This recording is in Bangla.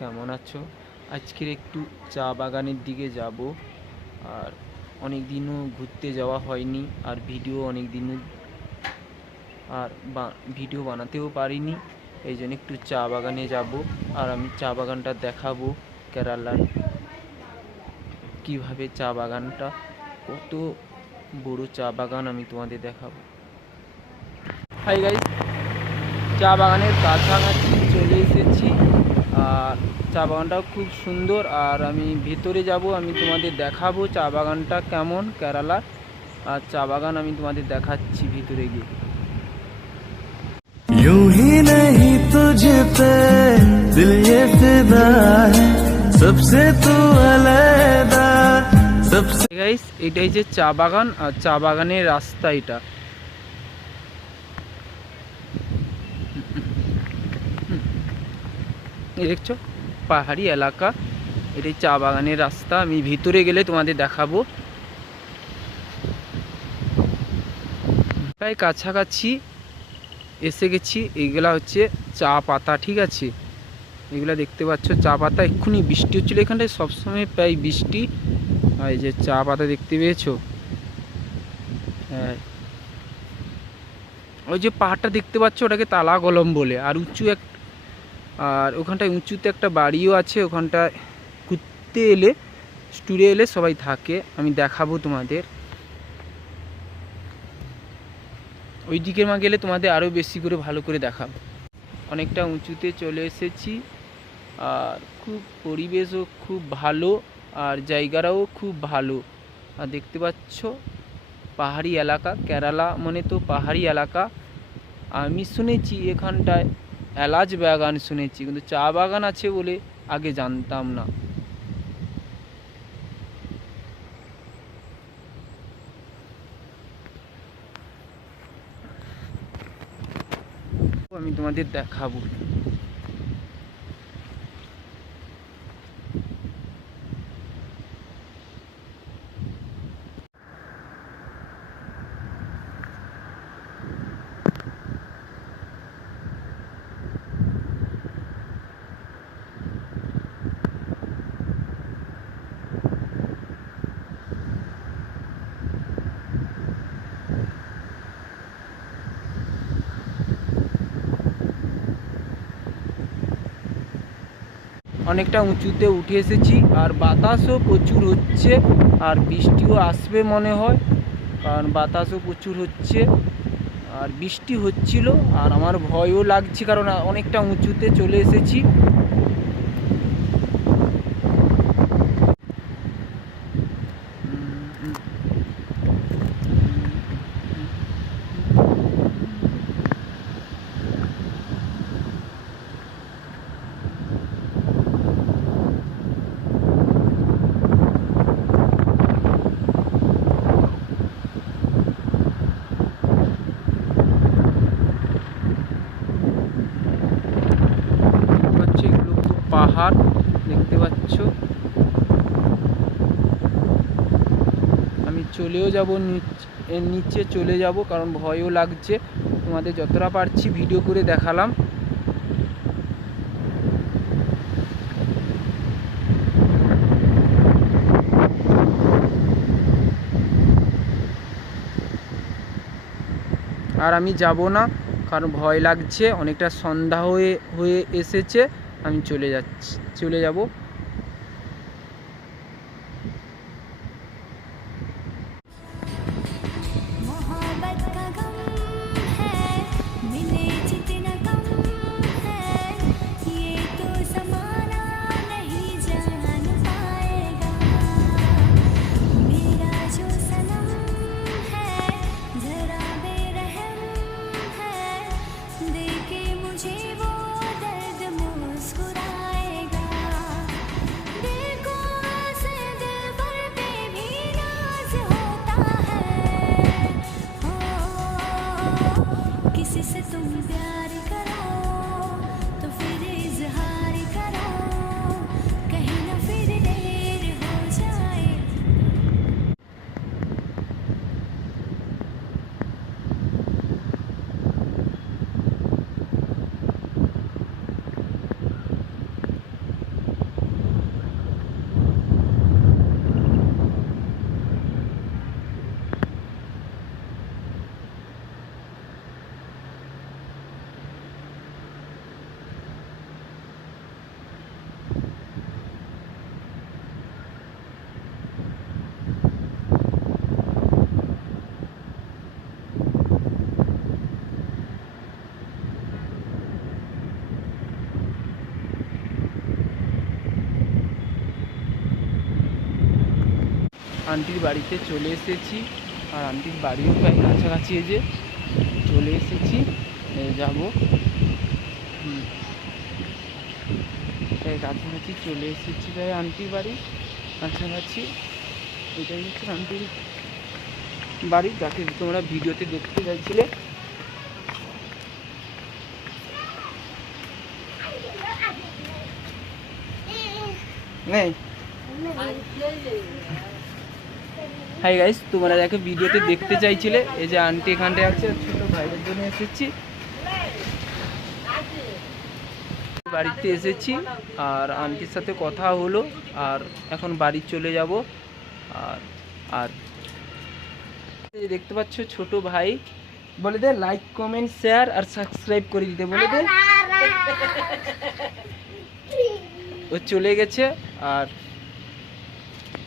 কেমন আছো? আজকের একটু চা বাগানের দিকে যাব। আর অনেক দিনও ঘুরতে যাওয়া হয়নি, আর ভিডিও অনেক দিনও আর ভিডিও বানাতেও পারিনি। এই জন্য একটু চা বাগানে যাব, আর আমি চা বাগানটা দেখাবো। কেরালার কিভাবে চা বাগানটা, কত বড় চা বাগান আমি তোমাদের দেখাবো। হাই গাইস, চা বাগানের কাছাকাছি চলে এসেছি। আর চা বাগানটাও খুব সুন্দর, আর আমি ভেতরে যাব, আমি তোমাদের দেখাবো চা বাগানটা কেমন কেরালার। আর চা বাগান আমি তোমাদের দেখাচ্ছি ভিতরে গিয়ে। यूं ही नहीं तुझे पे दिल ये फिदा है सबसे तू अलग सबसे। গাইস, এটাই যে চা বাগান, আর চা বাগানের রাস্তা এটা। এই দেখছো, পাহাড়ি এলাকা, এটাই চা বাগানের রাস্তা। আমি ভিতরে গেলে তোমাদের দেখাবো। প্রায় কাছাকাছি এসে গেছি। এইগুলা হচ্ছে চা পাতা, ঠিক আছে? এগুলা দেখতে পাচ্ছ চা পাতা। এক্ষুনি বৃষ্টি হচ্ছিলো এখানটায়, সবসময় প্রায় বৃষ্টি। আর এই যে চা পাতা দেখতে পেয়েছো। হ্যাঁ, ওই যে পাহাড়টা দেখতে পাচ্ছ, ওটাকে তালা কলম বলে। আর আর ওখানটায় উঁচুতে একটা বাড়িও আছে। ওখানটায় ঘুরতে এলে, ট্যুরে এলে সবাই থাকে। আমি দেখাবো তোমাদের। ওই দিকের মা গেলে তোমাদের আরও বেশি করে ভালো করে দেখাবো। অনেকটা উঁচুতে চলে এসেছি, আর খুব পরিবেশও খুব ভালো, আর জায়গাটাও খুব ভালো। আর দেখতে পাচ্ছ পাহাড়ি এলাকা, কেরালা মানে তো পাহাড়ি এলাকা। আমি শুনেছি এখানটায় এলাচ বাগান শুনেছি, কিন্তু চা বাগান আছে বলে আগে জানতাম না। আমি তোমাদের দেখাবো। অনেকটা উঁচুতে উঠে এসেছি, আর বাতাসও প্রচুর হচ্ছে, আর বৃষ্টিও আসবে মনে হয়, কারণ বাতাসও প্রচুর হচ্ছে আর বৃষ্টি হচ্ছিল। আর আমার ভয়ও লাগছে, কারণ অনেকটা উঁচুতে চলে এসেছি। পাহাড় দেখতে পাচ্ছ। আমি চলেও যাব, নিচে চলে যাব, কারণ ভয়ও লাগছে। তোমাদের যতটা পারছি ভিডিও করে দেখালাম। আর আমি যাব না, কারণ ভয় লাগছে। অনেকটা সন্ধ্যা হয়ে এসেছে। আমি চলে যাব। আন্টির বাড়িতে চলে এসেছি। আর আন্টির বাড়িও প্রায় কাছাকাছি, এই যে চলে এসেছি, যাব প্রায় কাছাকাছি চলে এসেছি, প্রায় আন্টির বাড়ি কাছাকাছি। এটাই হচ্ছে আন্টির বাড়ি, যাকে তোমরা ভিডিওতে দেখতে চাইছিলে। নেই হাই গাইস, তোমরা যাকে ভিডিওতে দেখতে চাইছিলে, এই যে আন্টি এখানটায় আছে, ছোট ভাইয়ের জন্য এসেছি, বাড়িতে এসেছি। আর আন্টির সাথে কথা হলো, আর এখন বাড়ি চলে যাব। আর আর এই যে দেখতে পাচ্ছ ছোট ভাই, বলে দে লাইক কমেন্ট শেয়ার আর সাবস্ক্রাইব করে দিতে বলে দে। ও চলে গেছে। আর